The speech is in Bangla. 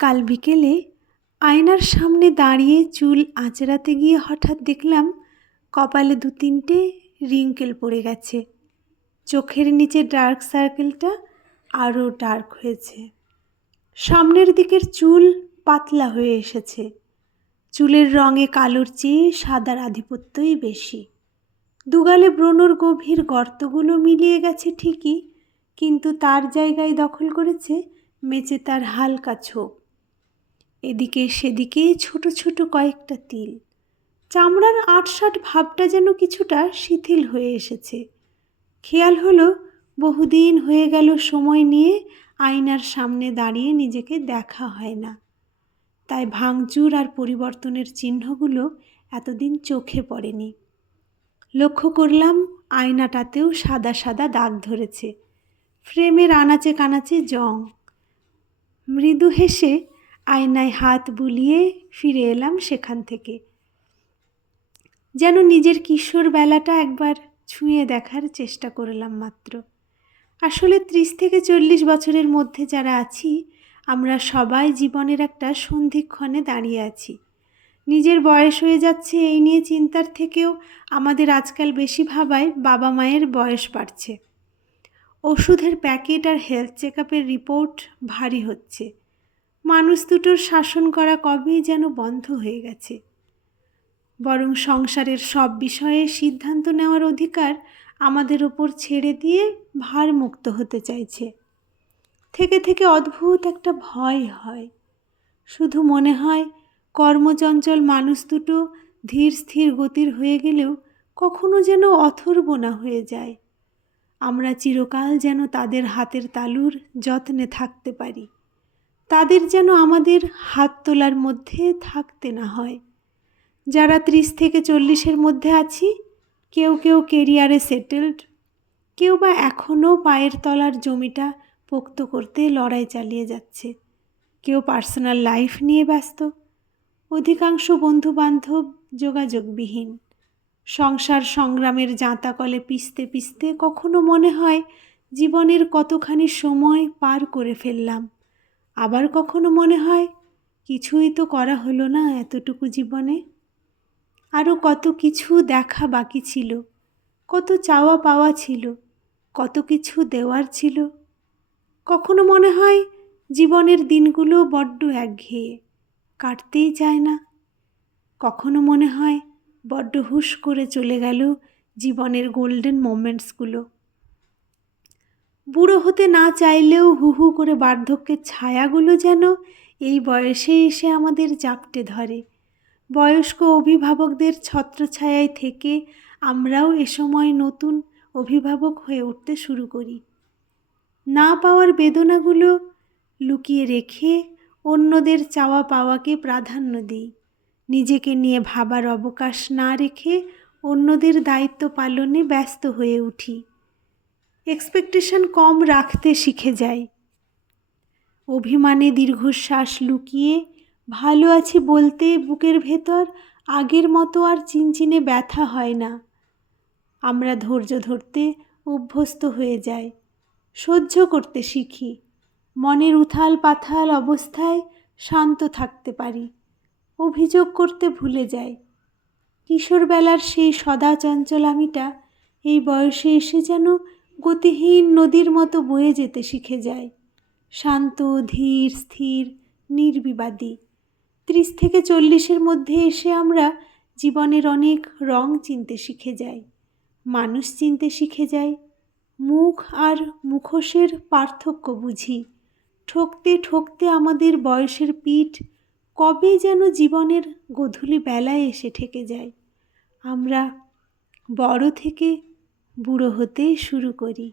কাল বিকেলে আয়নার সামনে দাঁড়িয়ে চুল আঁচড়াতে গিয়ে হঠাৎ দেখলাম কপালে 2-3টে রিঙ্কেল পড়ে গেছে। চোখের নিচে ডার্ক সার্কেলটা আরও ডার্ক হয়েছে। সামনের দিকের চুল পাতলা হয়ে এসেছে। চুলের রঙে কালোর চেয়ে সাদার আধিপত্যই বেশি। দুগালে ব্রণর গভীর গর্তগুলো মিলিয়ে গেছে ঠিকই, কিন্তু তার জায়গায় দখল করেছে মেচেতার হালকা ছোপ। এদিকে সেদিকে ছোট ছোট কয়েকটা তিল। চামড়ার আটসাট ভাবটা যেন কিছুটা শিথিল হয়ে এসেছে। খেয়াল হলো বহুদিন হয়ে গেল সময় নিয়ে আয়নার সামনে দাঁড়িয়ে নিজেকে দেখা হয় না। তাই ভাঙচুর আর পরিবর্তনের চিহ্নগুলো এতদিন চোখে পড়েনি। লক্ষ্য করলাম আয়নাটাতেও সাদা সাদা দাগ ধরেছে, ফ্রেমের আনাচে কানাচে জং। মৃদু হেসে আয়নায় হাত বুলিয়ে ফিরে এলাম সেখান থেকে। যেন নিজের কিশোর বেলাটা একবার ছুঁয়ে দেখার চেষ্টা করলাম মাত্র। আসলে 30 থেকে 40 বছরের মধ্যে যারা আছি, আমরা সবাই জীবনের একটা সন্ধিক্ষণে দাঁড়িয়ে আছি। নিজের বয়স হয়ে যাচ্ছে এই নিয়ে চিন্তার থেকেও আমাদের আজকাল বেশি ভাবায় বাবা মায়ের বয়স বাড়ছে। ওষুধের প্যাকেট আর হেলথ চেকআপের রিপোর্ট ভারী হচ্ছে। মানুষ দুটোর শাসন করা কবেই যেন বন্ধ হয়ে গেছে। বরং সংসারের সব বিষয়ে সিদ্ধান্ত নেওয়ার অধিকার আমাদের ওপর ছেড়ে দিয়ে ভারমুক্ত হতে চাইছে। থেকে থেকে অদ্ভুত একটা ভয় হয়। শুধু মনে হয় কর্মচঞ্চল মানুষ দুটো ধীর স্থির গতির হয়ে গেলেও কখনো যেন অথর্ব না হয়ে যায়। আমরা চিরকাল যেন তাদের হাতের তালুর যত্নে থাকতে পারি। তাদের যেন আমাদের হাত তোলার মধ্যে থাকতে না হয়। যারা 30 থেকে 40-এর মধ্যে আছি, কেউ কেউ কেরিয়ারে সেটেলড, কেউ বা এখনও পায়ের তলার জমিটা পোক্ত করতে লড়াই চালিয়ে যাচ্ছে। কেউ পার্সোনাল লাইফ নিয়ে ব্যস্ত। অধিকাংশ বন্ধুবান্ধব যোগাযোগবিহীন। সংসার সংগ্রামের জাঁতাকলে পিষতে পিষতে কখনো মনে হয় জীবনের কতখানি সময় পার করে ফেললাম। আবার কখনো মনে হয় কিছুই তো করা হলো না এতটুকু জীবনে। আরও কত কিছু দেখা বাকি ছিল, কত চাওয়া পাওয়া ছিল, কত কিছু দেওয়ার ছিল। কখনো মনে হয় জীবনের দিনগুলো বড্ড একঘেয়ে, কাটতেই চায় না। কখনো মনে হয় বড্ড হুশ করে চলে গেল জীবনের গোল্ডেন মোমেন্টসগুলো। বুড়ো হতে না চাইলেও হু হু করে বার্ধক্যের ছায়াগুলো যেন এই বয়সে এসে আমাদের জাপটে ধরে। বয়স্ক অভিভাবকদের ছত্রছায়ায় থেকে আমরাও এ সময় নতুন অভিভাবক হয়ে উঠতে শুরু করি। না পাওয়ার বেদনাগুলো লুকিয়ে রেখে অন্যদের চাওয়া পাওয়াকে প্রাধান্য দিই। নিজেকে নিয়ে ভাবার অবকাশ না রেখে অন্যদের দায়িত্ব পালনে ব্যস্ত হয়ে উঠি। এক্সপেকটেশন কম রাখতে শিখে যাই। অভিমানে দীর্ঘশ্বাস লুকিয়ে ভালো আছি বলতে বুকের ভেতর আগের মতো আর চিনচিনে ব্যথা হয় না। আমরা ধৈর্য ধরতে অভ্যস্ত হয়ে যাই, সহ্য করতে শিখি। মনের উথাল পাথাল অবস্থায় শান্ত থাকতে পারি, অভিযোগ করতে ভুলে যাই। কিশোরবেলার সেই সদা চঞ্চল আমিটা এই বয়সে এসে যেন গতিহীন নদীর মতো বয়ে যেতে শিখে যায়, শান্ত, ধীর, স্থির, নির্বিবাদী। 30 থেকে 40-এর মধ্যে এসে আমরা জীবনের অনেক রং চিনতে শিখে যাই, মানুষ চিনতে শিখে যাই, মুখ আর মুখোশের পার্থক্য বুঝি। ঠকতে ঠকতে আমাদের বয়সের পিঠ কবে যেন জীবনের গোধূলি বেলায় এসে ঠেকে যায়। আমরা বড় থেকে বুড়ো হতে শুরু করি।